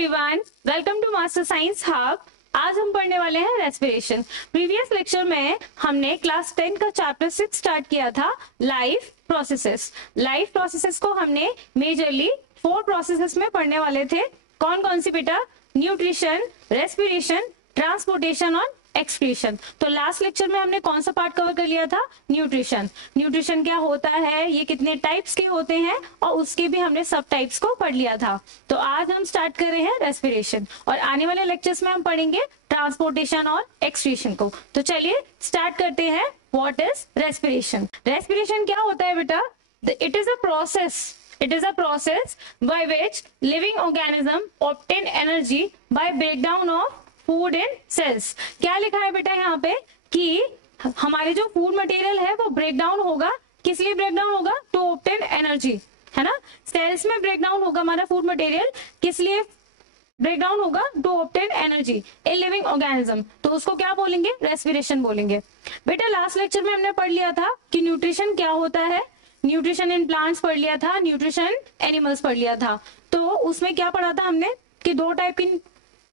Everyone, welcome to Master Science Hub. आज हम पढ़ने वाले हैं रेस्पिरेशन। प्रीवियस लेक्चर में हमने क्लास 10 का चैप्टर 6 स्टार्ट किया था, लाइफ प्रोसेसेस। लाइफ प्रोसेसेस को हमने मेजरली 4 प्रोसेसेस में पढ़ने वाले थे। कौन कौन सी बेटा? न्यूट्रिशन, रेस्पिरेशन, ट्रांसपोर्टेशन और एक्सक्रीशन। तो लास्ट लेक्चर में हमने कौन सा पार्ट कवर कर लिया था? न्यूट्रिशन। न्यूट्रिशन क्या होता है, ये कितने टाइप्स के होते हैं, और उसके भी हमने सब टाइप्स को पढ़ लिया था। तो आज हम स्टार्ट कर रहे हैं रेस्पिरेशन, और आने वाले लेक्चर्स में हम पढ़ेंगे ट्रांसपोर्टेशन और एक्सक्रीशन को। तो चलिए स्टार्ट करते हैं। What is respiration? रेस्पिरेशन क्या होता है बेटा? It is a process by which living organism obtain energy by breakdown of food in cells. क्या लिखा है बेटा यहाँ पे कि हमारे जो फूड मटेरियल है वो ब्रेक डाउन होगा। किस लिए ब्रेक डाउन होगा? टू ऑब्टेन एनर्जी, है ना। सेल्स में ब्रेक डाउन होगा हमारा फूड मटेरियल। किस लिए ब्रेक डाउन होगा? To obtain energy a living organism. तो उसको क्या बोलेंगे? रेस्पिरेशन बोलेंगे। बेटा लास्ट लेक्चर में हमने पढ़ लिया था कि न्यूट्रिशन क्या होता है। न्यूट्रिशन इन प्लांट्स पढ़ लिया था, न्यूट्रिशन एनिमल्स पढ़ लिया था। तो उसमें क्या पढ़ा था हमने कि 2 टाइप की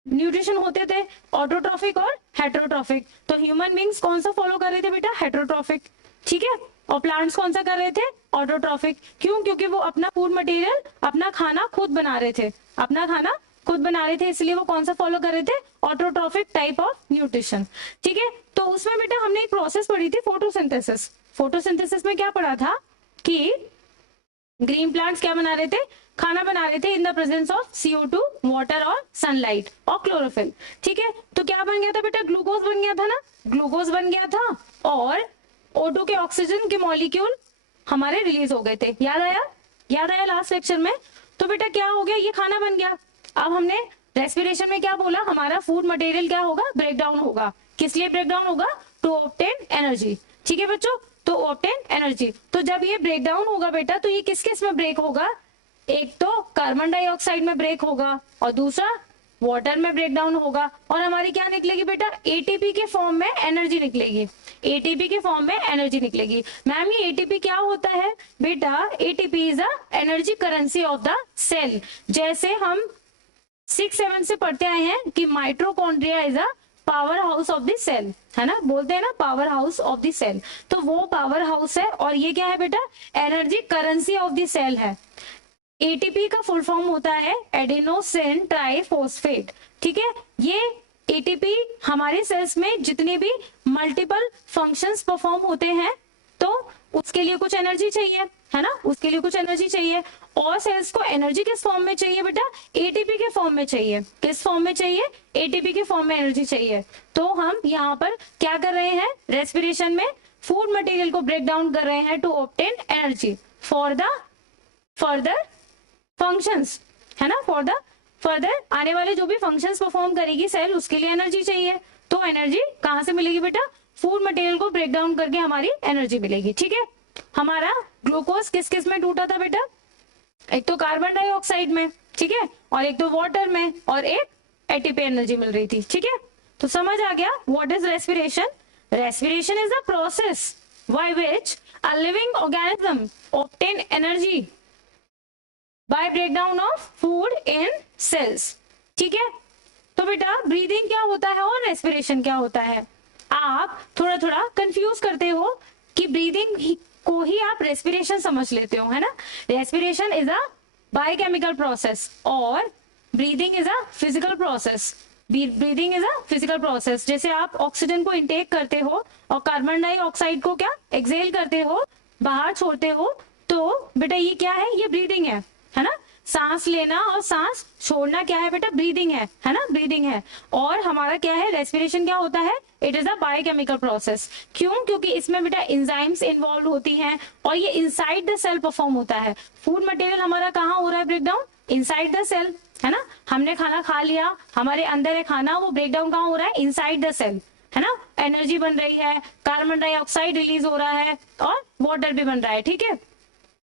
न्यूट्रिशन होते थे, ऑटोट्रॉफिक और हेटेरोट्रॉफिक। तो ह्यूमन बींग्स कौन सा फॉलो कर रहे थे बेटा? हेटेरोट्रॉफिक, ठीक है। और प्लांट्स कौन सा कर रहे थे? ऑटोट्रॉफिक। क्यों? क्योंकि वो अपना फूड मटेरियल, अपना खाना खुद बना रहे थे, अपना खाना खुद बना रहे थे, इसलिए वो कौन सा फॉलो कर रहे थे? ऑटोट्रॉफिक टाइप ऑफ न्यूट्रिशन, ठीक है। तो उसमें बेटा हमने एक प्रोसेस पढ़ी थी, फोटोसिंथेसिस। फोटोसिंथेसिस में क्या पढ़ा था कि ग्रीन प्लांट्स क्या बना रहे थे? खाना बना रहे थे in the presence of CO2, water और सनलाइट और क्लोरोफिल, ठीक है। तो क्या बन गया था बेटा? ग्लूकोज बन गया था ना, ग्लूकोज बन गया था, और O2 के ऑक्सीजन के मॉलिक्यूल हमारे रिलीज हो गए थे। याद आया लास्ट लेक्चर में। तो बेटा क्या हो गया? ये खाना बन गया। अब हमने रेस्पिरेशन में क्या बोला? हमारा फूड मटेरियल क्या होगा? ब्रेक डाउन होगा। किस लिए ब्रेक डाउन होगा? टू ऑब्टेन एनर्जी, ठीक है बच्चों। तो ऑब्टेन एनर्जी। तो जब ये ब्रेक डाउन होगा बेटा, तो ये किस किस में ब्रेक होगा? एक तो कार्बन डाइऑक्साइड में ब्रेक होगा, और दूसरा वाटर में ब्रेक डाउन होगा। और हमारी क्या निकलेगी बेटा? एटीपी के फॉर्म में एनर्जी निकलेगी। एटीपी के फॉर्म में एनर्जी निकलेगी। मैम ये एटीपी क्या होता है बेटा? ATP is a energy currency of the cell. जैसे हम 6-7 से पढ़ते आए हैं कि mitochondria is a power house of the cell, है ना, बोलते हैं ना power house of the cell. तो वो पावर हाउस है, और ये क्या है बेटा? Energy currency of the cell है। एटीपी का फुल फॉर्म होता है एडेनोसिन ट्राइफॉस्फेट, ठीक है। ये एटीपी हमारे सेल्स में जितने भी मल्टीपल फंक्शंस परफॉर्म होते हैं, तो उसके लिए कुछ एनर्जी चाहिए, है ना, उसके लिए कुछ एनर्जी चाहिए। और सेल्स को एनर्जी किस फॉर्म में चाहिए बेटा? एटीपी के फॉर्म में चाहिए। किस फॉर्म में चाहिए? एटीपी के फॉर्म में एनर्जी चाहिए। तो हम यहाँ पर क्या कर रहे हैं? रेस्पिरेशन में फूड मटेरियल को ब्रेक डाउन कर रहे हैं to obtain energy for the further functions, है ना। फॉर द फर्दर आने वाले जो भी फंक्शंस परफॉर्म करेगी सेल, उसके लिए एनर्जी चाहिए। तो एनर्जी कहां से मिलेगी बेटा? फूड मटेरियल को ब्रेक डाउन करके हमारी एनर्जी मिलेगी, ठीक है। हमारा ग्लूकोज किस किस में टूटा था बेटा? एक तो कार्बन डाइऑक्साइड में, ठीक है, और एक तो वाटर में, और एक एटीपी एनर्जी मिल रही थी, ठीक है। तो समझ आ गया what is respiration? Respiration is a process by which a living organism obtain energy by breakdown of food in cells, ठीक है। तो बेटा ब्रीदिंग क्या होता है और रेस्पिरेशन क्या होता है? आप थोड़ा थोड़ा कंफ्यूज करते हो कि ब्रीदिंग को ही आप रेस्पिरेशन समझ लेते हो, है ना। Respiration is a biochemical process और breathing is a physical process. Breathing is a physical process. जैसे आप ऑक्सीजन को इंटेक करते हो और कार्बन डाइऑक्साइड को क्या एक्सहेल करते हो, बाहर छोड़ते हो, तो बेटा ये क्या है? ये ब्रीदिंग है ना। सांस लेना और सांस छोड़ना क्या है बेटा? ब्रीदिंग है ना, ब्रीदिंग है। और हमारा क्या है? रेस्पिरेशन क्या होता है? It is a biochemical process. क्यों? क्योंकि इसमें बेटा एंजाइम्स इन्वॉल्व होती हैं, और ये इनसाइड द सेल परफॉर्म होता है। फूड मटेरियल हमारा कहाँ हो रहा है break down? Inside the cell, है ना। हमने खाना खा लिया, हमारे अंदर है खाना, वो ब्रेक डाउन कहाँ हो रहा है? इनसाइड द सेल, है ना। एनर्जी बन रही है, कार्बन डाइऑक्साइड रिलीज हो रहा है, और वाटर भी बन रहा है, ठीक है।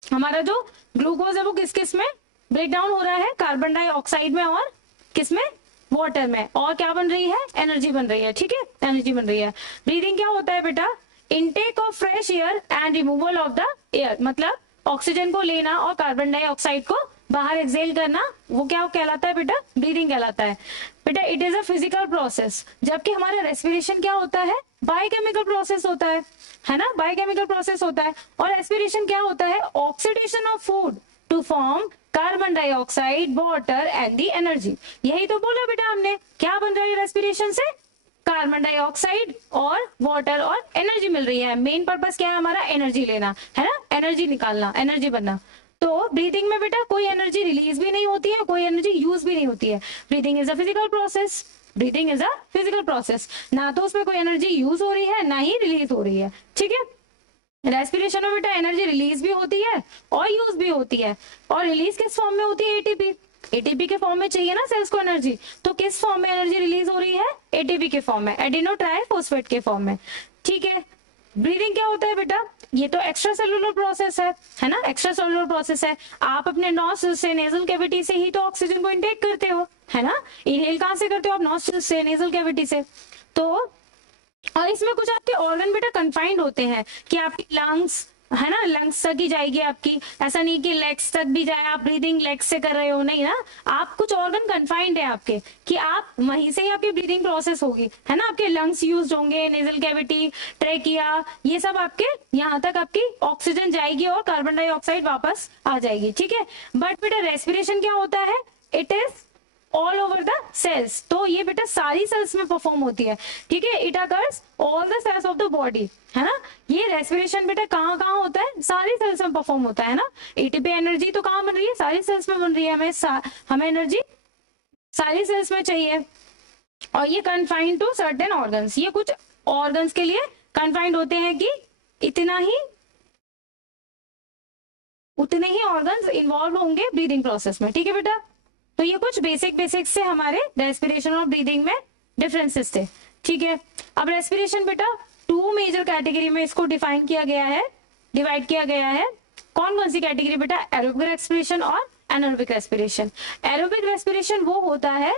हमारा जो ग्लूकोज है वो किस किस में ब्रेक डाउन हो रहा है? कार्बन डाइऑक्साइड में, और किस में? वाटर में। और क्या बन रही है? एनर्जी बन रही है, ठीक है, एनर्जी बन रही है। ब्रीदिंग क्या होता है बेटा? Intake of fresh air and removal of the air. मतलब ऑक्सीजन को लेना और कार्बन डाइऑक्साइड को बाहर एक्सेल करना, वो क्या कहलाता है बेटा? ब्रीदिंग कहलाता है बेटा। It is a physical process, जबकि हमारा रेस्पिरेशन क्या होता है? बायोकेमिकल प्रोसेस होता है ना, बायोकेमिकल प्रोसेस होता है। और रेस्पिरेशन क्या होता है? Oxidation of food to form carbon dioxide, water and the energy. यही तो बोला बेटा हमने, क्या बन रहा है रेस्पिरेशन से? कार्बन डाइऑक्साइड और वाटर और एनर्जी मिल रही है। मेन पर्पस क्या है हमारा? एनर्जी लेना है ना, एनर्जी निकालना, एनर्जी बनना। तो ब्रीदिंग में बेटा कोई एनर्जी रिलीज भी नहीं होती है, कोई एनर्जी यूज भी नहीं होती है। Breathing is a physical process, breathing is a physical process. ना तो उसमें कोई एनर्जी यूज हो रही है, ना ही रिलीज हो रही है, ठीक है। रेस्पिरेशन में बेटा एनर्जी रिलीज भी होती है और यूज भी होती है। और रिलीज किस फॉर्म में होती है? एटीपी। एटीपी के फॉर्म में चाहिए ना सेल्स को एनर्जी, तो किस फॉर्म में एनर्जी रिलीज हो रही है? एटीपी के फॉर्म में, एडिनो ट्राइफॉस्फेट के फॉर्म में, ठीक है। ब्रीदिंग क्या होता है बेटा? ये तो एक्स्ट्रा सेलुलर प्रोसेस है ना, एक्स्ट्रा सेलुलर प्रोसेस है। आप अपने नॉस्ट्रिल से, नेजल कैविटी से ही तो ऑक्सीजन को इनटेक करते हो, है ना। इनहेल कहां से करते हो आप? नॉस्ट्रिल से, नेजल कैविटी से। तो और इसमें कुछ आपके ऑर्गन बेटा कंफाइंड होते हैं कि आपकी लंग्स, है ना, लंग्स तक ही जाएगी आपकी। ऐसा नहीं कि लेग्स तक भी जाए, आप ब्रीदिंग लेग्स से कर रहे हो, नहीं ना। आप कुछ ऑर्गन कंफाइंड है आपके, कि आप वहीं से ही आपकी ब्रीदिंग प्रोसेस होगी, है ना। आपके लंग्स यूज होंगे, नेजल कैविटी, ट्रेकिया, ये सब आपके यहाँ तक आपकी ऑक्सीजन जाएगी और कार्बन डाइऑक्साइड वापस आ जाएगी, ठीक है। बट बेटा रेस्पिरेशन क्या होता है? It is all over the cells. तो ये बेटा सारी सेल्स में परफॉर्म होती है, ठीक है। It occurs all the cells of the body, है ना। ये रेस्पिरेशन बेटा कहाँ कहाँ होता है? सारी सेल्स में परफॉर्म होता है ना। एटीपी एनर्जी तो कहाँ बन रही है? सारी सेल्स में बन रही है। हमें एनर्जी सारी सेल्स में चाहिए। और ये कन्फाइंड टू सर्टेन ऑर्गन्स, ये कुछ ऑर्गन्स के लिए कन्फाइंड होते हैं कि उतने ही ऑर्गन्स इन्वॉल्व होंगे ब्रीदिंग प्रोसेस में, ठीक है बेटा। तो ये कुछ बेसिक से हमारे रेस्पिरेशन और ब्रीदिंग में डिफरेंसेस थे, ठीक है। अब रेस्पिरेशन बेटा 2 मेजर कैटेगरी में इसको डिफाइन किया गया है, डिवाइड किया गया है। कौन कौन सी कैटेगरी बेटा? एरोबिक रेस्पिरेशन और एनारोबिक रेस्पिरेशन। एरोबिक रेस्पिरेशन वो होता है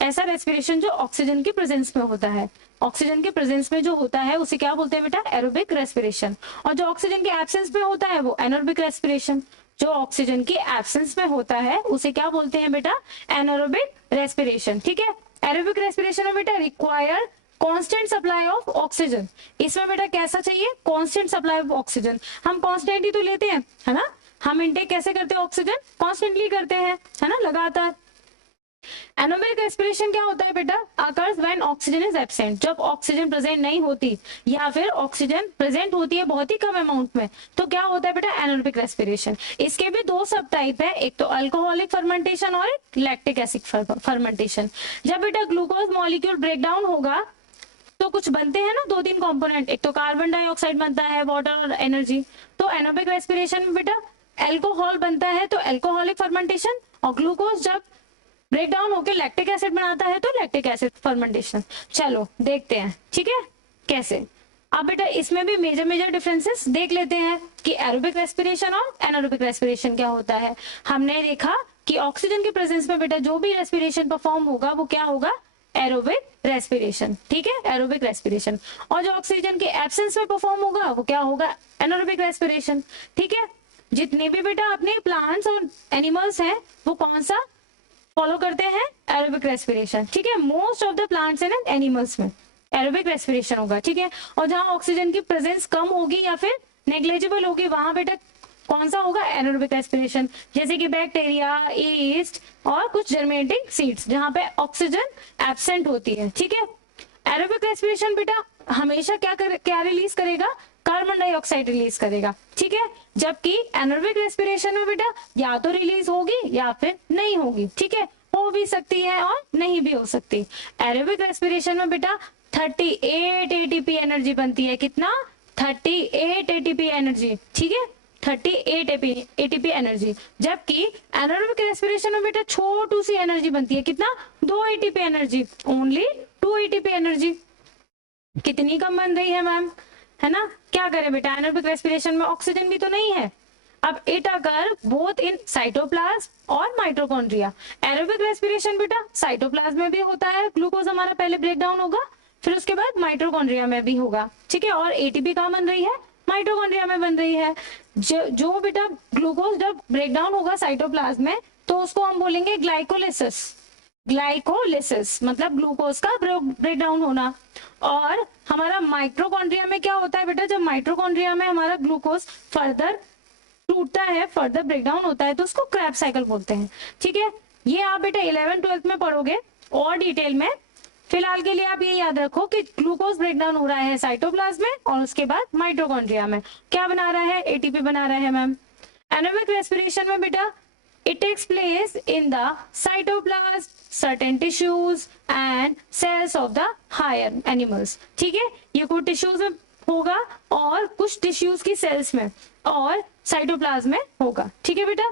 ऐसा रेस्पिरेशन जो ऑक्सीजन की प्रेजेंस में होता है। ऑक्सीजन के प्रेजेंस में जो होता है उसे क्या बोलते हैं बेटा? Aerobic respiration. और जो ऑक्सीजन के एब्सेंस में होता है वो एनारोबिक रेस्पिरेशन। जो ऑक्सीजन की एब्सेंस में होता है उसे क्या बोलते हैं बेटा? एनारोबिक रेस्पिरेशन, ठीक है। एरोबिक रेस्पिरेशन में बेटा require constant supply of oxygen. इसमें बेटा कैसा चाहिए? Constant supply of oxygen. हम कांस्टेंट ही तो लेते हैं, है ना। हम इनटेक कैसे करते हैं? ऑक्सीजन कॉन्स्टेंटली करते हैं, है ना, लगातार। एनारोबिक रेस्पिरेशन क्या होता है बेटा? Occurs when oxygen is absent. जब ऑक्सीजन प्रेजेंट नहीं होती या फिर ऑक्सीजन प्रेजेंट होती है बहुत ही कम अमाउंट में, तो क्या होता है बेटा? Anaerobic respiration. इसके भी 2 सब टाइप है, एक तो अल्कोहलिक फर्मेंटेशन और एक लैक्टिक एसिड फर्मेंटेशन। जब बेटा ग्लूकोज मॉलिक्यूल ब्रेक डाउन होगा तो कुछ बनते हैं ना 2-3 कंपोनेंट, एक तो कार्बन डाइऑक्साइड बनता है, वाटर और एनर्जी। तो एनारोबिक रेस्पिरेशन में बेटा एल्कोहल बनता है तो एल्कोहलिक फर्मेंटेशन, और ग्लूकोज जब ब्रेक डाउन होकर लैक्टिक एसिड बनाता है तो लैक्टिक एसिड फर्मेंटेशन। चलो देखते हैं, ठीक है, कैसे। अब बेटा इसमें भी मेजर डिफरेंसेस देख लेते हैं कि एरोबिक रेस्पिरेशन और एनारोबिक रेस्पिरेशन क्या होता है। हमने देखा कि ऑक्सीजन के प्रेजेंस में बेटा जो भी रेस्पिरेशन परफॉर्म होगा वो क्या होगा? एरोबिक रेस्पिरेशन, ठीक है, एरोबिक रेस्पिरेशन। और जो ऑक्सीजन के एब्सेंस में परफॉर्म होगा वो क्या होगा? एनारोबिक रेस्पिरेशन, ठीक है। जितने भी बेटा अपने प्लांट्स और एनिमल्स हैं वो कौन सा फॉलो करते हैं? एरोबिक रेस्पिरेशन, ठीक है। Most of the plants and animals में एरोबिक रेस्पिरेशन होगा, ठीक है। और जहां ऑक्सीजन की प्रेजेंस कम होगी या फिर नेग्लिजिबल होगी वहां बेटा कौन सा होगा? Anaerobic respiration. जैसे कि बैक्टीरिया, ईस्ट और कुछ जर्मेटिंग सीड्स जहां पे ऑक्सीजन एब्सेंट होती है, ठीक है। एरोबिक रेस्पिरेशन बेटा हमेशा क्या रिलीज करेगा? कार्बन डाइऑक्साइड रिलीज करेगा, ठीक है। जबकि एनारोबिक रेस्पिरेशन में बेटा या तो रिलीज होगी या फिर नहीं होगी, ठीक है, हो भी सकती है और नहीं भी हो सकती। एरोबिक रेस्पिरेशन में बेटा 38 एटीपी एनर्जी बनती है। कितना? 38 एटीपी एनर्जी, ठीक है, 38 एटीपी एनर्जी। जबकि एनारोबिक रेस्पिरेशन में बेटा छोटू सी एनर्जी बनती है। कितना? 2 ATP energy, only 2 ATP energy. कितनी कम बन रही है मैम, है ना। क्या करें बेटा, एनारोबिक रेस्पिरेशन में ऑक्सीजन भी तो नहीं है। अब it occur both in cytoplasm और माइटोकॉन्ड्रिया। एरोबिक रेस्पिरेशन बेटा साइटोप्लाज्म में भी होता है, ग्लूकोज हमारा पहले ब्रेक डाउन होगा, फिर उसके बाद माइटोकॉन्ड्रिया में भी होगा, ठीक है। और एटीपी कहाँ बन रही है? माइटोकॉन्ड्रिया में बन रही है। जो बेटा ग्लूकोज जब ब्रेक डाउन होगा साइटोप्लाज्म में तो उसको हम बोलेंगे ग्लाइकोलिसिस। ग्लाइकोलिसिस मतलब ग्लूकोज का ब्रेक डाउन होना। और हमारा माइटोकॉन्ड्रिया में क्या होता है बेटा, जब माइटोकॉन्ड्रिया में हमारा ग्लूकोज फर्दर टूटता है, फर्दर ब्रेकडाउन होता है तो उसको क्रेब्स साइकिल बोलते हैं। ठीक है, ये आप बेटा 11th-12th में पढ़ोगे और डिटेल में। फिलहाल के लिए आप ये याद रखो कि ग्लूकोज ब्रेकडाउन हो रहा है साइटोप्लाज्म में और उसके बाद माइटोकॉन्ड्रिया में क्या बना रहा है, एटीपी बना रहा है मैम। एनारोबिक रेस्पिरेशन में बेटा it takes place in the cytoplasm, certain tissues and cells of the higher animals। ठीक है, ये कुछ टिश्यूज में होगा और कुछ टिश्यूज की सेल्स में और साइटोप्लाज्म में होगा। ठीक है बेटा,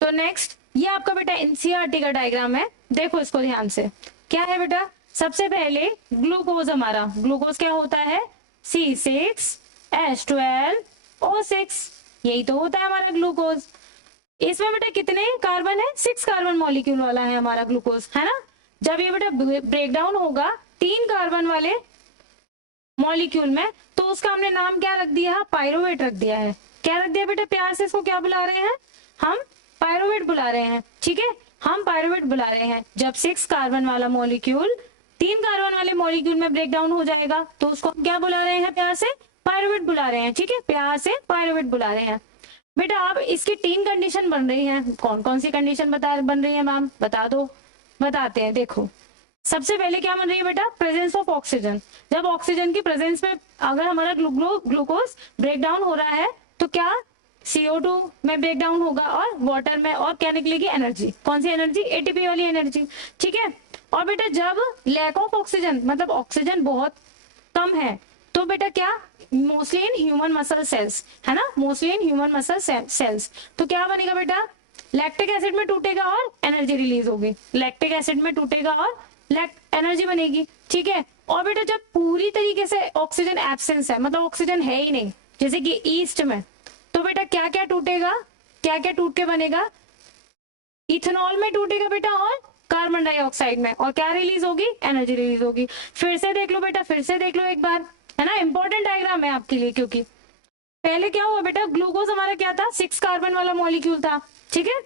तो नेक्स्ट ये आपका बेटा एनसीईआरटी का डायग्राम है, देखो इसको ध्यान से। क्या है बेटा, सबसे पहले ग्लूकोज, हमारा ग्लूकोज क्या होता है, C6H12O6, यही तो होता है हमारा ग्लूकोज। इसमें बेटा कितने कार्बन है, 6 कार्बन मॉलिक्यूल वाला है हमारा ग्लूकोज, है ना। जब ये बेटा ब्रेक डाउन होगा 3 कार्बन वाले मॉलिक्यूल में तो उसका हमने नाम क्या रख दिया, पायरुवेट रख दिया है। क्या रख दिया बेटा, प्यार से इसको क्या बुला रहे हैं, हम पायरुवेट बुला रहे हैं। ठीक है, हम पायरुवेट बुला रहे हैं। जब 6 कार्बन वाला मॉलिक्यूल 3 कार्बन वाले मॉलिक्यूल में ब्रेक डाउन हो जाएगा तो उसको हम क्या बुला रहे हैं, प्यार से पायरुवेट बुला रहे हैं। ठीक है, प्यार से पायरुवेट बुला रहे हैं। बेटा अब इसकी 3 कंडीशन बन रही हैं, कौन कौन सी कंडीशन बन रही है मैम, बता दो। बताते हैं, देखो सबसे पहले क्या बन रही है बेटा, प्रेजेंस ऑफ ऑक्सीजन। जब ऑक्सीजन की प्रेजेंस में अगर हमारा ग्लूकोज ब्रेक डाउन हो रहा है तो क्या CO2 में ब्रेक डाउन होगा और वाटर में, और क्या निकलेगी, एनर्जी। कौन सी एनर्जी, एटीपी वाली एनर्जी। ठीक है, और बेटा जब लैक ऑफ ऑक्सीजन मतलब ऑक्सीजन बहुत कम है तो बेटा क्या, mostly in human muscle cells, है ना, mostly in human muscle cells, तो क्या बनेगा बेटा, लैक्टिक एसिड में टूटेगा और एनर्जी रिलीज होगी। लैक्टिक एसिड में टूटेगा और एनर्जी बनेगी। ठीक है, और बेटा जब पूरी तरीके से ऑक्सीजन एब्सेंस है, मतलब ऑक्सीजन है ही नहीं, जैसे कि ईस्ट में, तो बेटा क्या क्या टूटेगा, क्या क्या टूट के बनेगा, इथेनॉल में टूटेगा बेटा और कार्बन डाइऑक्साइड में, और क्या रिलीज होगी, एनर्जी रिलीज होगी। फिर से देख लो बेटा, फिर से देख लो एक बार, है ना, इंपॉर्टेंट डायग्राम है आपके लिए, क्योंकि पहले क्या हुआ बेटा, ग्लूकोज हमारा क्या था, 6 कार्बन वाला मॉलिक्यूल था। ठीक है,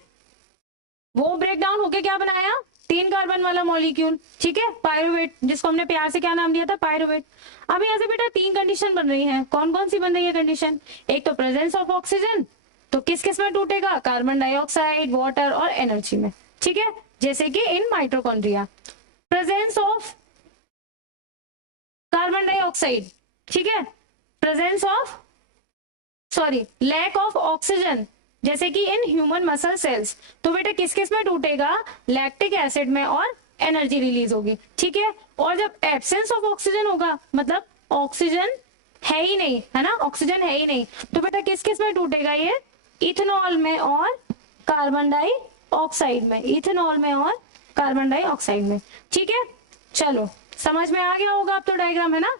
वो ब्रेक डाउन होके क्या बनाया, 3 कार्बन वाला मॉलिक्यूल। ठीक है, पायरुवेट, जिसको हमने प्यार से क्या नाम दिया था, पायरुवेट। अब यहाँ से बेटा 3 कंडीशन बन रही है, कौन कौन सी बन रही है कंडीशन, एक तो प्रेजेंस ऑफ ऑक्सीजन, तो किस किस में टूटेगा, कार्बन डाइऑक्साइड, वाटर और एनर्जी में। ठीक है, जैसे कि in mitochondria presence of carbon dioxide. ठीक है, presence of lack of oxygen, जैसे कि इन ह्यूमन मसल सेल्स, तो बेटा किस किस में टूटेगा, लैक्टिक एसिड में और एनर्जी रिलीज होगी। ठीक है, और जब एब्सेंस ऑफ ऑक्सीजन होगा, मतलब ऑक्सीजन है ही नहीं, है ना, ऑक्सीजन है ही नहीं, तो बेटा किस किस में टूटेगा, ये इथेनॉल में और कार्बन डाइऑक्साइड में, इथेनॉल में और कार्बन डाइऑक्साइड में। ठीक है, चलो समझ में आ गया होगा अब तो डायग्राम, है ना।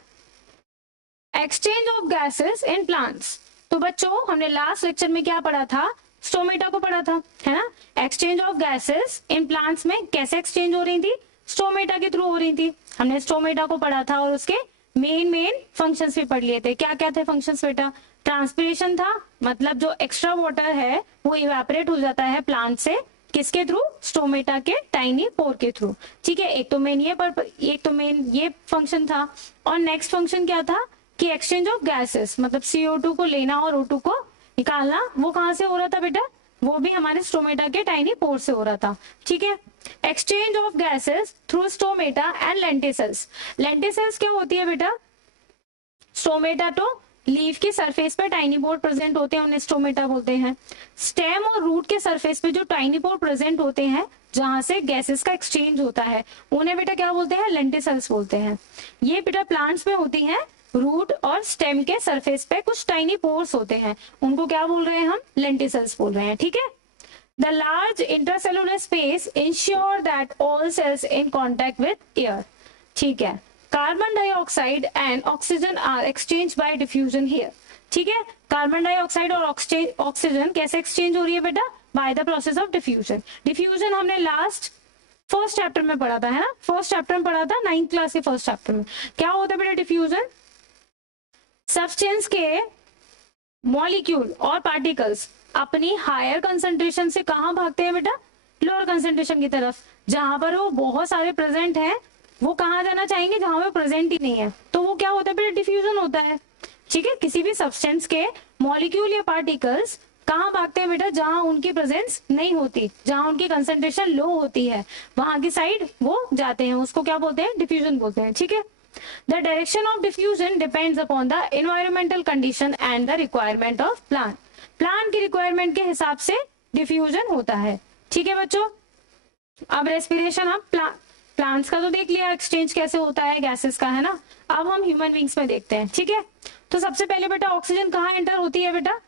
Exchange of gases in plants, तो बच्चों हमने लास्ट लेक्चर में क्या पढ़ा था, स्टोमेटा को पढ़ा था, है ना। Exchange of gases in plants में कैसे एक्सचेंज हो रही थी, स्टोमेटा के थ्रू हो रही थी। हमने स्टोमेटा को पढ़ा था और उसके मेन फंक्शंस भी पढ़ लिए थे। क्या क्या थे फंक्शंस बेटा, ट्रांसपिरेशन था, मतलब जो एक्स्ट्रा वाटर है वो इवेपोरेट हो जाता है प्लांट से, किसके थ्रू, स्टोमेटा के टाइनी पोर के थ्रू। ठीक है, एक तो मेन ये फंक्शन था। और नेक्स्ट फंक्शन क्या था कि एक्सचेंज ऑफ गैसेस, मतलब CO2 को लेना और O2 को निकालना, वो कहां से हो रहा था बेटा, वो भी हमारे स्टोमेटा के टाइनी पोर से हो रहा था। ठीक है, exchange of gases through stomata and lenticels. Lenticels क्या होती है बेटा, स्टोमेटा तो लीफ के सरफेस पर टाइनी पोर प्रेजेंट होते हैं, उन्हें स्टोमेटा बोलते हैं। स्टेम और रूट के सरफेस पे जो टाइनी पोर प्रेजेंट होते हैं, जहां से गैसेस का एक्सचेंज होता है, उन्हें बेटा क्या बोलते हैं, लेंटिसेल्स बोलते हैं। ये बेटा प्लांट्स में होती हैं, रूट और स्टेम के सरफेस पे कुछ टाइनी पोर्स होते हैं, उनको क्या बोल रहे हैं हम, लेंटिसेल्स बोल रहे हैं। ठीक है, the large intercellular space ensure that all cells in contact with air. ठीक है, carbon dioxide and oxygen are exchange by diffusion here. ठीक है, कार्बन डाइऑक्साइड और ऑक्सीजन कैसे एक्सचेंज हो रही है बेटा, by the process of diffusion. Diffusion हमने लास्ट फर्स्ट चैप्टर में पढ़ा था, है ना, फर्स्ट चैप्टर में पढ़ा था, 9th क्लास के फर्स्ट चैप्टर में। क्या होता है बेटा डिफ्यूजन, सब्सटेंस के मॉलिक्यूल और पार्टिकल्स अपनी हायर कंसंट्रेशन से कहाँ भागते हैं बेटा, लोअर कंसंट्रेशन की तरफ। जहां पर वो बहुत सारे प्रेजेंट हैं वो कहाँ जाना चाहेंगे, जहां पे प्रेजेंट ही नहीं है, तो वो क्या होता है बेटा, डिफ्यूजन होता है। ठीक है, किसी भी सब्सटेंस के मॉलिक्यूल या पार्टिकल्स कहाँ भागते हैं बेटा, जहां उनकी प्रेजेंस नहीं होती, जहां उनकी कंसंट्रेशन लो होती है, वहां की साइड वो जाते हैं, उसको क्या बोलते हैं, डिफ्यूजन बोलते हैं। ठीक है, the direction of diffusion depends upon the environmental condition and the requirement of plant. Plant की रिक्वायरमेंट के हिसाब से डिफ्यूजन होता है। ठीक है बच्चों, अब रेस्पिरेशन, हम प्लांट्स का तो देख लिया, एक्सचेंज कैसे होता है गैसेस का, है ना। अब हम ह्यूमन बींग्स में देखते हैं। ठीक है, तो सबसे पहले बेटा ऑक्सीजन कहाँ एंटर होती है बेटा,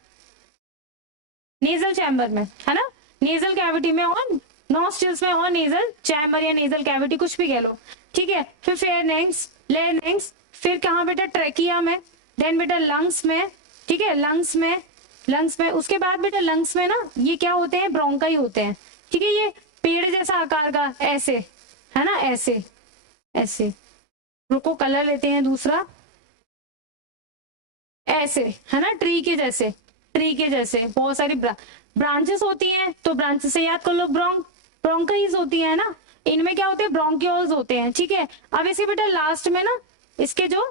नेजल चैम्बर में, है ना, नेजल कैविटी में और नॉस्ट्रिल्स में और नेजल चैम्बर या नेजल कैविटी कुछ भी कह लो। ठीक है, फिर फेयरनेक्स, लेयरनेक्स, फिर कहाँ बेटा, ट्रेकिया में, देन बेटा लंग्स में। ठीक है, लंग्स में उसके बाद बेटा लंग्स में ना ये क्या होते हैं, ब्रोंकाई होते हैं। ठीक है, ये पेड़ जैसा आकार का, ऐसे, है ना, ऐसे ऐसे, रुको कलर लेते हैं दूसरा, ऐसे, है ना, ट्री के जैसे बहुत सारी ब्रांचेस होती हैं, तो ब्रांचेस से याद कर लो, ब्रोंकाइज होती है ना, इनमें क्या होते हैं, ब्रोंक्यूल्स होते हैं। ठीक है, अब इसे बेटा लास्ट में ना इसके जो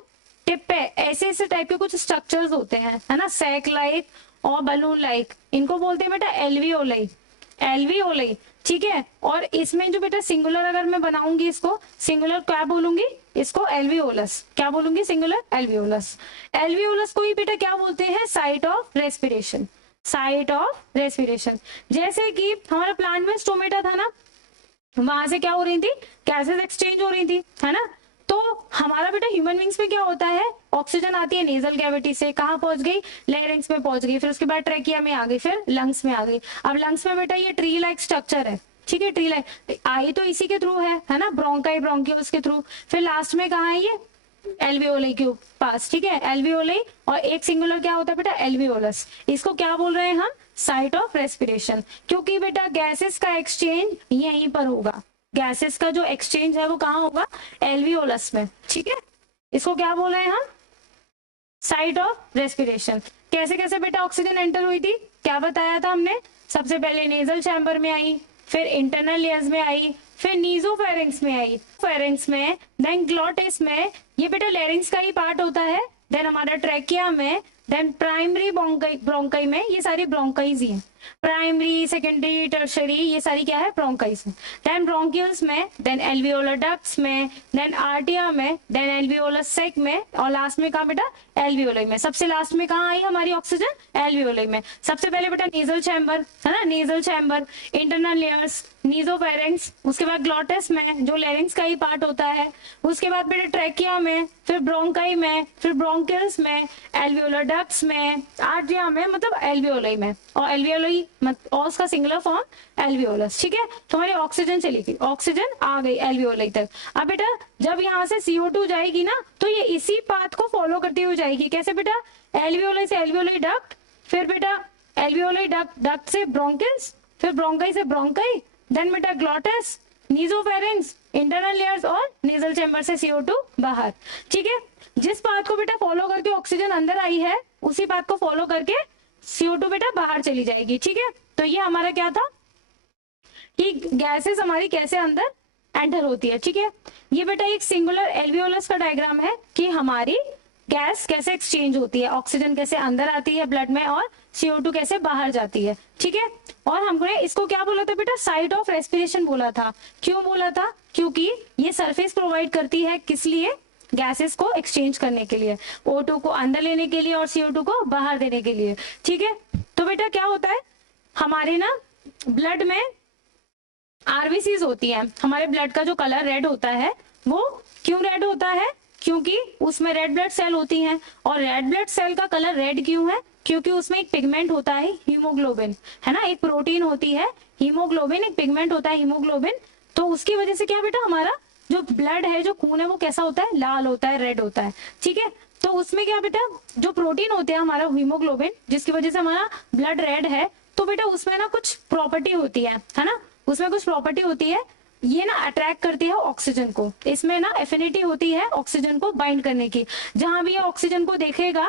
टिप पे ऐसे ऐसे टाइप के कुछ स्ट्रक्चर्स होते हैं, है ना, सैक लाइक और बलून लाइक, इनको बोलते हैं बेटा एल्वियोलाई। ठीक है, और इसमें जो बेटा सिंगुलर अगर मैं बनाऊंगी, इसको सिंगुलर क्या बोलूंगी, इसको एल्वियोलस, क्या बोलूंगी, सिंगुलर एल्वियोलस। एल्वियोलस को ही बेटा क्या बोलते हैं, site of respiration, site of respiration. जैसे कि हमारे प्लांट में स्टोमेटा था ना, वहां से क्या हो रही थी, गैसेस एक्सचेंज हो रही थी, है ना। तो हमारा बेटा ह्यूमन बींग्स में क्या होता है, ऑक्सीजन आती है नेजल कैविटी से, कहाँ पहुंच गई, लेरिंग्स में पहुंच गई, फिर उसके बाद ट्रेकिया में आ गई, फिर लंग्स में आ गई। अब लंग्स में बेटा ये ट्री लाइक स्ट्रक्चर है। ठीक है, ट्री लाइक आई तो इसी के थ्रू है ना, ब्रोंकाई ब्रोंक्यूल्स के थ्रू। फिर लास्ट में कहाँ है ये, एल्वियोलाई के पास। ठीक है, एल्वियोलाई, और एक सिंगुलर क्या होता है बेटा, एल्वियोलस। इसको क्या बोल रहे हैं हम, साइट ऑफ रेस्पिरेशन, क्योंकि बेटा गैसेस का एक्सचेंज यहीं पर होगा, गैसेस का जो एक्सचेंज है वो कहाँ होगा, एल्वियोलस में। ठीक है, इसको क्या बोल रहे हैं हम, साइट ऑफ रेस्पिरेशन। कैसे कैसे बेटा ऑक्सीजन एंटर हुई थी, क्या बताया था हमने, सबसे पहले नेजल चैम्बर में आई, फिर इंटरनल लेयर्स में आई, फिर नीजोफेरिंक्स में आई, फेरिंक्स में, देन ग्लॉटिस में, ये बेटा लेरिंग्स का ही पार्ट होता है, देन हमारा ट्रैकिया में, देन प्राइमरी ब्रोंकाई में, ये सारी ब्रोंकाइज ही हैं, प्राइमरी सेकेंडरी टर्शरी ये सारी क्या है, ब्रोंकाइज है। देन ब्रोंक्यूल्स में, देन एल्वियोलर डक्ट्स में, देन आर्टिया में, देन एल्वियोलर सेक में, और लास्ट में कहा बेटा, एल्वियोलाई में। सबसे लास्ट में कहाँ आई हमारी ऑक्सीजन, एल्वियोलाई में। सबसे पहले बेटा नेजल चैम्बर, है ना, नेजल चैम्बर, इंटरनल लेयर्स, नीजोफेरिंक्स, उसके बाद ग्लॉटिस में जो लेरिंग्स का ही पार्ट होता है, उसके बाद बेटा ट्रैकिया में, फिर ब्रोंकाई में, फिर ब्रोंकिल्स में, एल्वियोलर डक्ट्स में, आर्टिया में, मतलब एल्वियोलाई में, और एल्वियोलाई और उसका सिंगुलर फॉर्म एल्वियोलस। ठीक है, तो हमारी ऑक्सीजन चली गई, ऑक्सीजन आ गई एल्वियोलाई तक। अब बेटा जब यहाँ से CO2 जाएगी ना, तो ये इसी पाथ को फॉलो करती हुई जाएगी। कैसे बेटा, एल्वियोलाई से एल्वियोलाई डक्ट, फिर बेटा एल्वियोलाई डक्ट से ब्रोंकिल्स, फिर ब्रोंकाई से ब्रोंकाई, देन बेटा ग्लॉटिस, नीजोफेरिंक्स, इंटरनल लेयर्स और नेजल चैम्बर से CO2 बाहर। ठीक है, जिस पाथ को बेटा फॉलो करके ऑक्सीजन अंदर आई है, उसी पाथ को फॉलो करके CO2 बेटा बाहर चली जाएगी। ठीक है, तो ये हमारा क्या था कि गैसेस हमारी कैसे अंदर एंटर होती है। ठीक है, ये बेटा एक सिंगुलर एल्वियोलस का डायग्राम है कि हमारी गैस कैसे एक्सचेंज होती है, ऑक्सीजन कैसे अंदर आती है ब्लड में और CO2 कैसे बाहर जाती है। ठीक है, और हमने इसको क्या बोला था बेटा, साइट ऑफ रेस्पिरेशन बोला था। क्यों बोला था, क्योंकि ये सरफेस प्रोवाइड करती है किस लिए, गैसेस को एक्सचेंज करने के लिए, O2 को अंदर लेने के लिए और CO2 को बाहर देने के लिए। ठीक है, तो बेटा क्या होता है, हमारे ना ब्लड में RBCs होती है, हमारे ब्लड का जो कलर रेड होता है वो क्यों रेड होता है, क्योंकि उसमें रेड ब्लड सेल होती हैं। और रेड ब्लड सेल का कलर रेड क्यों है, क्योंकि उसमें एक पिगमेंट होता है हीमोग्लोबिन, है ना, एक प्रोटीन होती है हीमोग्लोबिन, एक पिगमेंट होता है हीमोग्लोबिन। तो उसकी वजह से क्या बेटा, हमारा जो ब्लड है, जो खून है, वो कैसा होता है, लाल होता है, रेड होता है। ठीक है, तो उसमें क्या बेटा, जो प्रोटीन होते हैं हमारा हीमोग्लोबिन, जिसकी वजह से हमारा ब्लड रेड है, तो बेटा उसमें ना कुछ प्रॉपर्टी होती है ना, उसमें कुछ प्रॉपर्टी होती है, ये ना अट्रैक्ट करती है ऑक्सीजन को, इसमें ना एफिनिटी होती है ऑक्सीजन को बाइंड करने की। जहां भी ये ऑक्सीजन को देखेगा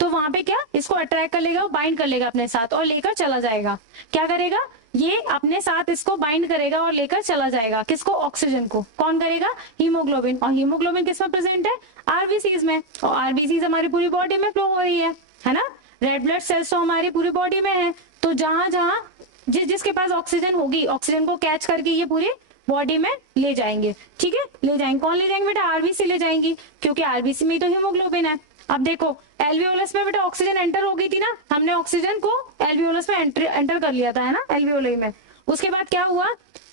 तो वहां पे क्या इसको अट्रैक्ट कर लेगा, बाइंड कर लेगा अपने साथ और लेकर चला जाएगा। क्या करेगा, ये अपने साथ इसको बाइंड करेगा और लेकर चला जाएगा, किसको, ऑक्सीजन को। कौन करेगा, हीमोग्लोबिन। और हीमोग्लोबिन किसमें प्रेजेंट है, आरबीसीज में, और आरबीसीज हमारी पूरी बॉडी में फ्लो हो रही है ना। रेड ब्लड सेल्स तो हमारी पूरी बॉडी में है, तो जहां जहां जिसके पास ऑक्सीजन होगी, ऑक्सीजन को कैच करके ये पूरी बॉडी में ले जाएंगे। ठीक है, ले जाएंगे। कौन ले जाएंगे बेटा, आरबीसी ले जाएंगी, क्योंकि आरबीसी में तो हीमोग्लोबिन है। अब देखो एल्वियोलस में बेटा ऑक्सीजन एंटर हो गई थी ना, हमने ऑक्सीजन को एल्वियोलस में एंटर कर लिया था, है ना, एल्वियोली में। उसके बाद क्या हुआ,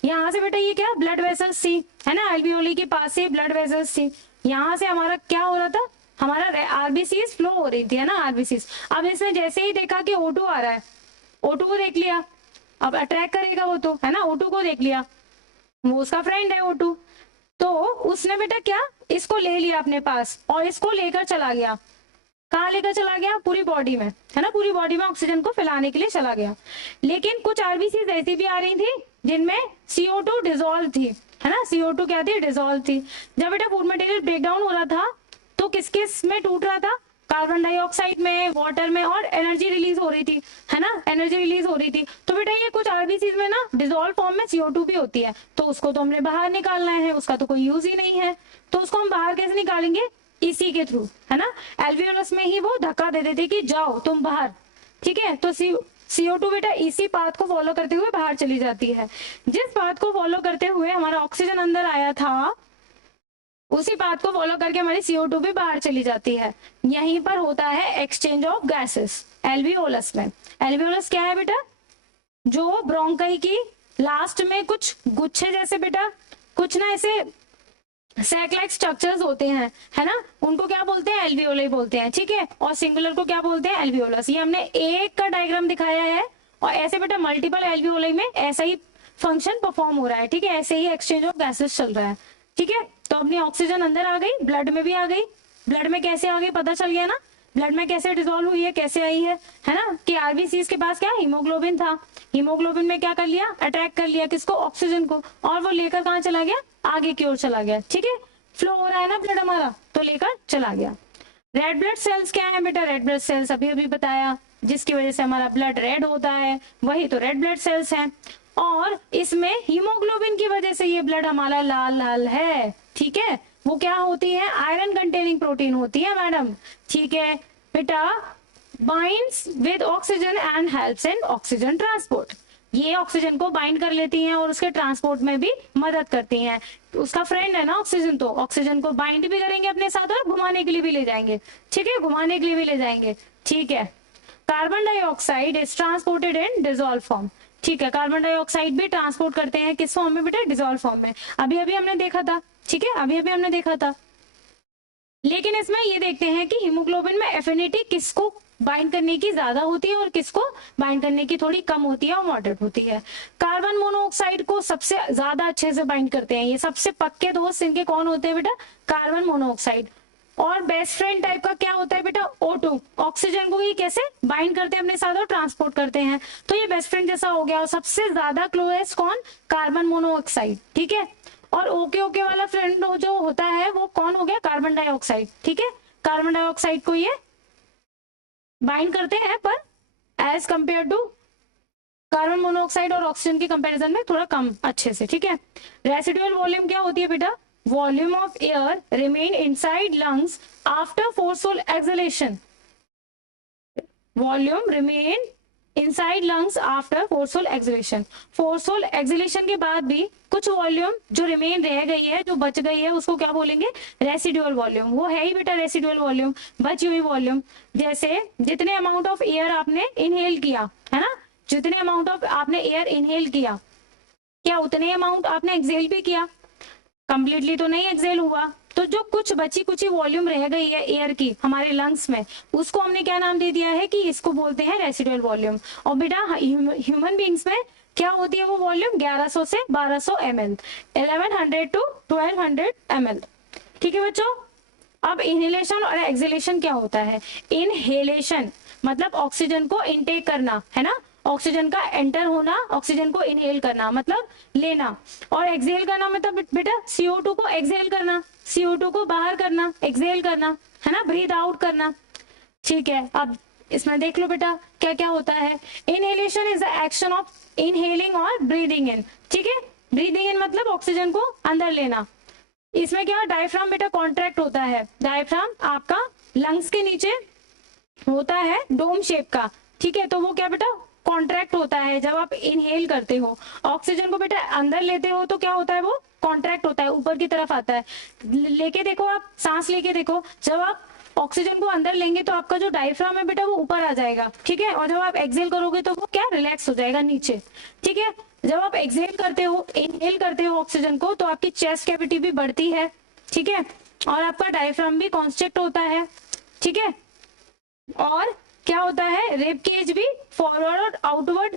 यहाँ से बेटा ये क्या, ब्लड वेसल्स थी, है ना, एल्वियोली के पास से ब्लड वेसल्स थी। यहाँ से हमारा क्या हो रहा था, हमारा आरबीसीज फ्लो हो रही थी, है ना, आरबीसीज। अब इसने जैसे ही देखा कि O2 आ रहा है, O2 को देख लिया, अब अट्रैक्ट करेगा वो तो, है ना, O2 को देख लिया, वो उसका फ्रेंड है O2। तो उसने बेटा क्या, इसको ले लिया अपने पास और इसको लेकर चला गया। कहाँ लेकर चला गया, पूरी बॉडी में, है ना, पूरी बॉडी में ऑक्सीजन को फैलाने के लिए चला गया। लेकिन कुछ आरबीसी ऐसी भी आ रही थी जिनमें CO2 डिजोल्व थी, है ना, CO2 क्या थी, डिजोल्व थी। जब बेटा फूड मटेरियल ब्रेक डाउन हो रहा था तो किस किस में टूट रहा था, कार्बन डाइऑक्साइड में, वाटर में, और एनर्जी रिलीज हो रही थी, है ना, एनर्जी रिलीज हो रही थी। तो बेटा ये कुछ आरबीसी में ना डिजोल्व फॉर्म में CO2 भी होती है, तो उसको तो हमने बाहर निकालना है, उसका तो कोई यूज ही नहीं है। तो उसको हम बाहर कैसे निकालेंगे, इसी के थ्रू, है ना। एल्वियोलस में ही वो धक्का दे देते कि जाओ तुम बाहर। ठीक है, तो CO2 बेटा इसी पाथ को फॉलो करते हुए बाहर चली जाती है। जिस पाथ को फॉलो करते हुए हमारा ऑक्सीजन अंदर आया था, उसी पाथ को फॉलो करके हमारी CO2 भी बाहर चली जाती है। यहीं पर होता है एक्सचेंज ऑफ गैसेस एल्वियोलस में। एल्वियोलस क्या है बेटा, जो ब्रोंकाई की लास्ट में कुछ गुच्छे जैसे बेटा कुछ ना ऐसे सैक लाइक स्ट्रक्चर्स होते हैं, है ना, उनको क्या बोलते हैं, एल्वियोलाई बोलते हैं। ठीक है, और सिंगुलर को क्या बोलते हैं, एल्वियोलस। ये हमने एक का डायग्राम दिखाया है, और ऐसे बेटा मल्टीपल एल्वियोलाई में ऐसा ही फंक्शन परफॉर्म हो रहा है। ठीक है, ऐसे ही एक्सचेंज ऑफ गैसेस चल रहा है। ठीक है, तो अपनी ऑक्सीजन अंदर आ गई, ब्लड में भी आ गई। ब्लड में कैसे आ गई पता चल गया ना, ब्लड में कैसे डिसॉल्व हुई है, कैसे आई है ना, कि आरबीसी के पास क्या हीमोग्लोबिन था, हीमोग्लोबिन में क्या कर लिया, अटैक कर लिया किसको, ऑक्सीजन को, और वो लेकर कहाँ चला गया, आगे की ओर चला गया। ठीक है, फ्लो हो रहा है ना ब्लड हमारा, तो लेकर चला गया। रेड ब्लड सेल्स क्या है बेटा, रेड ब्लड सेल्स अभी अभी बताया, जिसकी वजह से हमारा ब्लड रेड होता है, वही तो रेड ब्लड सेल्स हैं। और इसमें हीमोग्लोबिन की वजह से ये ब्लड हमारा लाल लाल है। ठीक है, वो क्या होती है, आयरन कंटेनिंग प्रोटीन होती है मैडम। ठीक है बेटा, binds with oxygen and helps in oxygen transport. ये ऑक्सीजन को बाइंड कर लेती हैं और उसके ट्रांसपोर्ट में भी मदद करती हैं। उसका फ्रेंड है ना ऑक्सीजन, तो ऑक्सीजन को बाइंड भी करेंगे अपने साथ और घुमाने के लिए भी ले जाएंगे। ठीक है, घुमाने के लिए भी ले जाएंगे। ठीक है, carbon dioxide is transported in dissolve form. ठीक है, कार्बन डाइऑक्साइड भी ट्रांसपोर्ट करते हैं किस फॉर्म में बेटा, डिसॉल्व फॉर्म में। अभी अभी हमने देखा था। ठीक है, अभी अभी हमने देखा था। लेकिन इसमें ये देखते हैं कि हीमोग्लोबिन में एफिनिटी किसको बाइंड करने की ज्यादा होती है और किसको बाइंड करने की थोड़ी कम होती है और मॉडरेट होती है। कार्बन मोनोऑक्साइड को सबसे ज्यादा अच्छे से बाइंड करते हैं। ये सबसे पक्के दोस्त इनके कौन होते हैं बेटा, कार्बन मोनोऑक्साइड। और बेस्ट फ्रेंड टाइप का क्या होता है बेटा, O2। ऑक्सीजन को ये कैसे बाइंड करते हैं अपने साथ और ट्रांसपोर्ट करते हैं, तो ये बेस्ट फ्रेंड जैसा हो गया। और सबसे ज्यादा क्लोजेस्ट कौन, कार्बन मोनोऑक्साइड। ठीक है, और ओके ओके वाला फ्रेंड जो होता है वो कौन हो गया, कार्बन डाइऑक्साइड। ठीक है, कार्बन डाइऑक्साइड को ये बाइंड करते हैं, पर as compare to carbon monoxide और ऑक्सीजन के कंपैरिजन में थोड़ा कम अच्छे से। ठीक है, रेसिडुअल वॉल्यूम क्या होती है बेटा, volume of air remain inside lungs after forceful exhalation. Volume remain inside lungs after forceful exhalation. Forceful exhalation के बाद भी कुछ वॉल्यूम जो रिमेन रह गई है, जो बच गई है, उसको क्या बोलेंगे, रेसिडुअल वॉल्यूम। वो है ही बेटा रेसिडुअल वॉल्यूम, बची हुई वॉल्यूम। जैसे जितने अमाउंट ऑफ एयर आपने इनहेल किया, है ना, जितने अमाउंट ऑफ आपने एयर इनहेल किया, क्या उतने अमाउंट आपने एक्सहेल भी किया, कंप्लीटली तो नहीं एक्सहेल हुआ। तो जो कुछ बची कुछ वॉल्यूम रह गई है एयर की हमारे लंग्स में, उसको हमने क्या नाम दे दिया है कि इसको बोलते हैं रेसिडुअल वॉल्यूम। और बेटा ह्यूमन बींग्स में क्या होती है वो वॉल्यूम, 1100 से 1200 ml, 1100 to 1200 ml। ठीक है बच्चों, अब इनहेलेशन और एक्सहेलेशन क्या होता है। इनहेलेशन मतलब ऑक्सीजन को इनटेक करना, है ना, ऑक्सीजन का एंटर होना, ऑक्सीजन को इनहेल करना मतलब लेना, और एक्सहेल करना मतलब बेटा CO2 को एक्सहेल करना, CO2 को बाहर करना, एक्सहेल करना, है ना, ब्रीथ आउट करना। ठीक है, अब इसमें देख लो बेटा क्या क्या होता है। Inhalation is the action of inhaling और ब्रीदिंग इन। ठीक है, ब्रीदिंग इन मतलब ऑक्सीजन को अंदर लेना। इसमें क्या डायफ्राम बेटा कॉन्ट्रैक्ट होता है। डायफ्राम आपका लंग्स के नीचे होता है डोम शेप का। ठीक है, तो वो क्या बेटा कॉन्ट्रैक्ट होता है। जब आप इनहेल करते हो ऑक्सीजन को बेटा अंदर लेते हो तो क्या होता है, वो कॉन्ट्रैक्ट होता है, ऊपर की तरफ आता है। लेके देखो, आप सांस लेके देखो, जब आप ऑक्सीजन को अंदर लेंगे तो आपका जो डायफ्राम है बेटा वो ऊपर आ जाएगा। ठीक है, और जब आप एक्सहेल करोगे तो वो क्या रिलैक्स हो जाएगा नीचे। ठीक है, जब आप एक्सहेल करते हो, इनहेल करते हो ऑक्सीजन को, तो आपकी चेस्ट कैविटी भी बढ़ती है। ठीक है, और आपका डायफ्राम भी कॉन्स्ट्रिक्ट होता है। ठीक है, और क्या होता है, रिब केज भी फॉरवर्ड और आउटवर्ड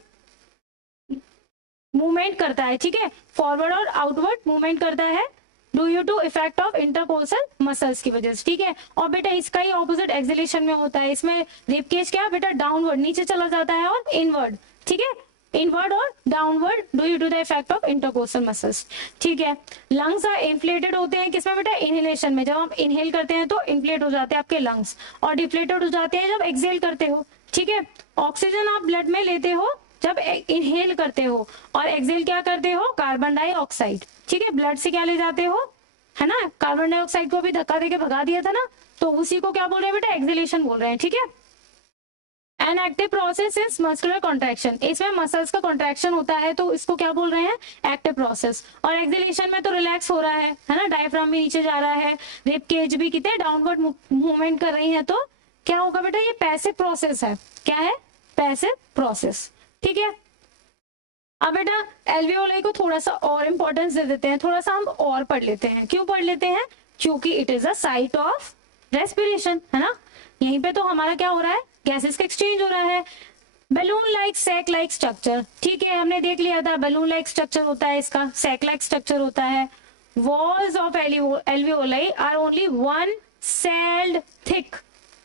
मूवमेंट करता है। ठीक है, फॉरवर्ड और आउटवर्ड मूवमेंट करता है due to effect of intercostal muscles की वजह से। ठीक है, और बेटा इसका ही ऑपोजिट एक्सहेलेशन में होता है। इसमें रिब केज क्या बेटा डाउनवर्ड नीचे चला जाता है और इनवर्ड। ठीक है, इनवर्ड और downward due to the effect of intercostal muscles. ठीक है, लंग्स आर इन्फ्लेटेड होते हैं किसमें बेटा, इनहेलेशन में। जब आप इनहेल करते हैं तो इन्फ्लेट हो जाते हैं आपके लंग्स, और डिफ्लेटेड हो जाते हैं जब एक्सहेल करते हो। ठीक है, ऑक्सीजन आप ब्लड में लेते हो जब इनहेल करते हो, और एक्सहेल क्या करते हो, कार्बन डाइऑक्साइड। ठीक है, ब्लड से क्या ले जाते हो, है ना, कार्बन डाइऑक्साइड को भी धक्का देके भगा दिया था ना, तो उसी को क्या बोल रहे हैं बेटा, एक्सहेलेशन बोल रहे हैं। ठीक है, an active process is muscular contraction. इसमें मसल्स का कॉन्ट्रैक्शन होता है तो इसको क्या बोल रहे हैं, एक्टिव प्रोसेस। और एक्सहेलेशन में तो रिलैक्स हो रहा है ना, डायफ्राम भी नीचे जा रहा है, रिब केज भी कितने डाउनवर्ड मूवमेंट कर रही है, तो क्या होगा बेटा, ये पैसिव प्रोसेस है। क्या है, पैसिव प्रोसेस। ठीक है, अब बेटा एल्वियोलाई को थोड़ा सा और इंपॉर्टेंस दे देते हैं, थोड़ा सा हम और पढ़ लेते हैं। क्यों पढ़ लेते हैं, क्योंकि it is a site of respiration, है ना। यहीं पे तो हमारा क्या हो रहा है, गैसेस का एक्सचेंज हो रहा है। Balloon like sac like structure. ठीक है, हमने देख लिया था बलून लाइक स्ट्रक्चर होता है इसका, सैक लाइक स्ट्रक्चर होता है। Walls of alveoli are only one celled thick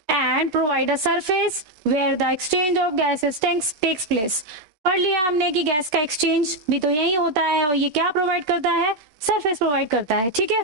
and provide a surface where the exchange of gases takes place। पढ़ लिया हमने कि गैस का एक्सचेंज भी तो यही होता है, और ये क्या प्रोवाइड करता है, सरफेस प्रोवाइड करता है। ठीक है,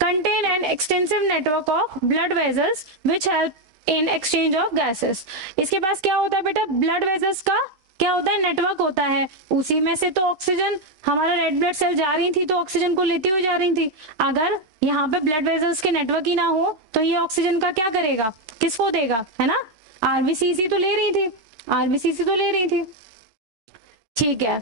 contain an extensive network of blood vessels which help in exchange of gases. इसके पास क्या होता है बेटा, ब्लड वेजल्स का क्या होता है, नेटवर्क होता है। उसी में से तो ऑक्सीजन, हमारा रेड ब्लड सेल जा रही थी तो ऑक्सीजन को लेती हुई जा रही थी। अगर यहाँ पे ब्लड वेजल्स के नेटवर्क ही ना हो तो ये ऑक्सीजन का क्या करेगा, किसको देगा, है ना, आरबीसीसी तो ले रही थी, आरबीसीसी तो ले रही थी। ठीक है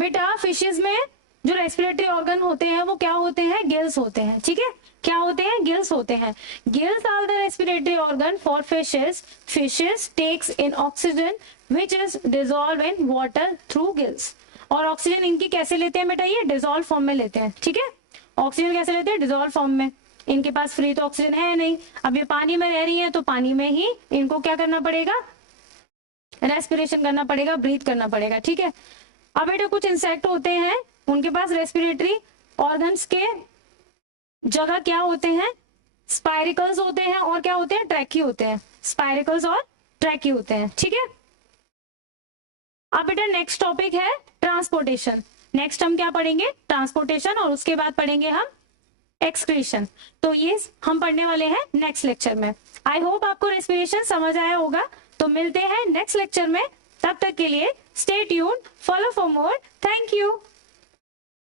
बेटा, फिशेस में जो रेस्पिरेटरी ऑर्गन होते हैं वो क्या होते हैं, गिल्स होते हैं। ठीक है, क्या होते हैं, गिल्स होते हैं। Gills are the respiratory organ for fishes. Fishes takes in oxygen which is dissolve in water through gills. और ऑक्सीजन इनकी कैसे लेते हैं बेटा, ये डिजोल्व फॉर्म में लेते हैं। ठीक है, ऑक्सीजन कैसे लेते हैं, डिजोल्व फॉर्म में। इनके पास फ्री तो ऑक्सीजन है नहीं, अब ये पानी में रह रही है तो पानी में ही इनको क्या करना पड़ेगा, रेस्पिरेशन करना पड़ेगा, ब्रीथ करना पड़ेगा। ठीक है, अब बेटा कुछ इंसेक्ट होते हैं, उनके पास रेस्पिरेटरी ऑर्गन्स के जगह क्या होते हैं, स्पाइरिकल्स होते हैं, और क्या होते हैं, ट्रैकी होते हैं। स्पाइरिकल्स और ट्रैकी होते हैं। ठीक है, अब बेटा नेक्स्ट टॉपिक है ट्रांसपोर्टेशन। नेक्स्ट हम क्या पढ़ेंगे, ट्रांसपोर्टेशन, और उसके बाद पढ़ेंगे हम एक्सक्रीशन। तो ये हम पढ़ने वाले हैं नेक्स्ट लेक्चर में। आई होप आपको रेस्पिरेशन समझ आया होगा। तो मिलते हैं नेक्स्ट लेक्चर में, तब तक के लिए stay tuned, follow for more. Thank you.